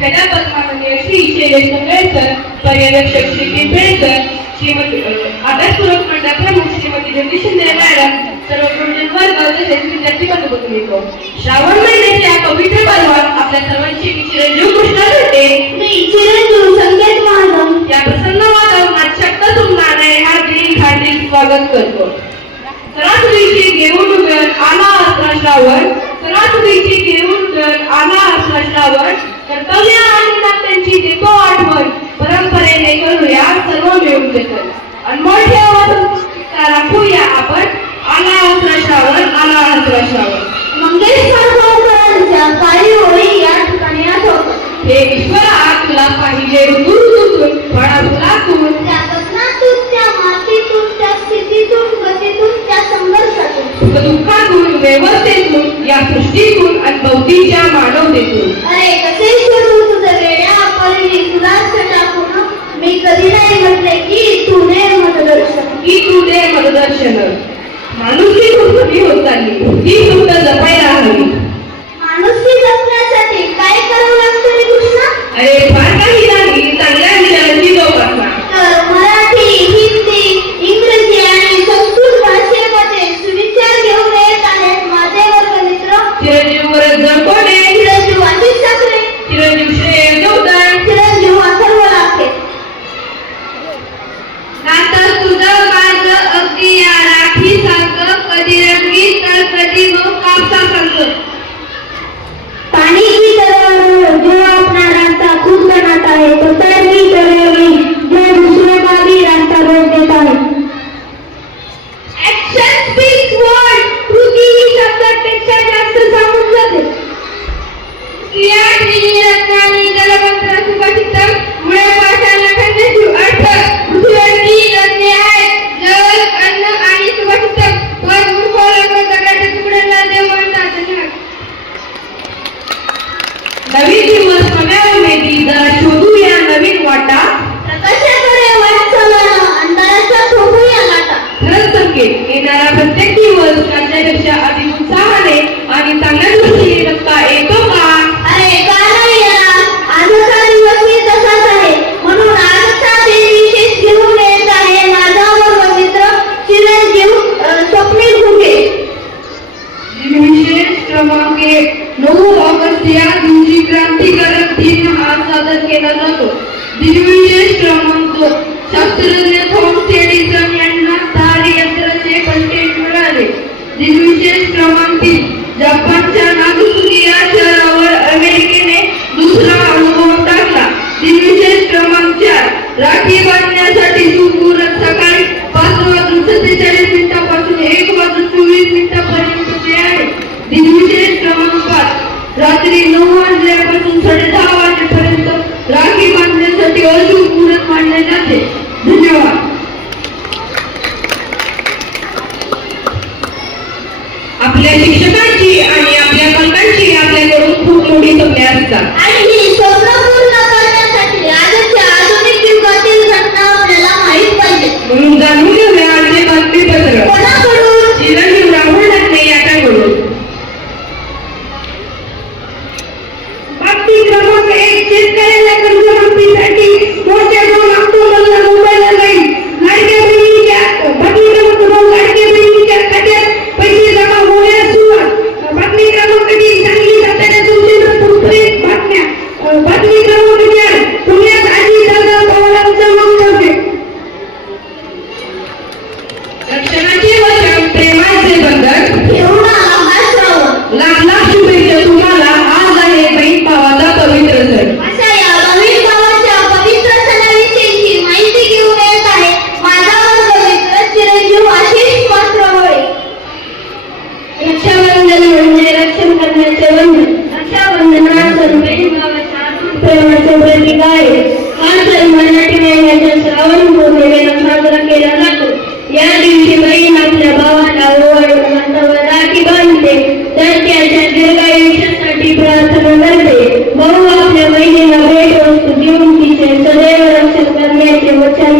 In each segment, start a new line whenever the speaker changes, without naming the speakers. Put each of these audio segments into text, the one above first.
धनापत माननीय श्री शैलेश सर पर्यवेक्षक श्री पिंपळे सर श्रीमती अभ्यासपूर्वक प्रमुख श्रीमती जगदीश शिंदे सर्व गुरुजन वर्ग तसेच विद्यार्थी श्रावण महिन्याच्या पवित्र पर्वात आपल्या सर्वांची चिरंजीव कृष्णा घडते
मी चिरंजीव संकेत महाजन
या प्रसन्नवादावर नाटशक्त सुमनाने हा दिल खातील स्वागत करतो. सरासरीची घेऊन आला असला श्रावण सरासरीची घेऊन आला असला श्रावण कर्तव्य आनंदात त्यांची दीपो आठवण? परंपरेने करूया सर्व मिळून जतन अनमोल ठेवा राखूया आपण. आला हसराशावर आला
काही होळी या ठिकाणी आठवतो
हे ईश्वर आतला पाहिजे ऋतू ऋतूतून फळा फुलातून
त्या वसनातून त्या मातीतून त्या स्थितीतून गतीतून त्या संघर्षातून.
दुःखातून व्यवस्थेतून या सृष्टीतून येणारा प्रत्येक दिवस राज्यापेक्षा अधिक उत्साहाने आणि चांगल्या दृष्टीने धक्का एक
వైద్యంగా బయట వస్తూ
జీవం తీసే సదైవ
రక్షణ కర్ణయ్యకి
వచ్చాను.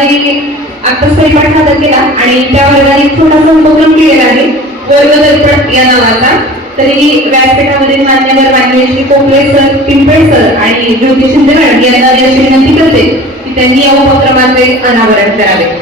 या वर्गातही आता स्वयंपाक सादर केला आणि त्या वर्गाने एक छोटासा उपक्रम केलेला आहे. वर्ग दर्पण या नावाचा. तरी व्यासपीठावरील मान्यवर मान्य श्री कोकळे सर पिंपळे सर आणि ज्योती शिंदे मॅडम यांना विनंती करते की त्यांनी या उपक्रमाचे अनावरण करावे.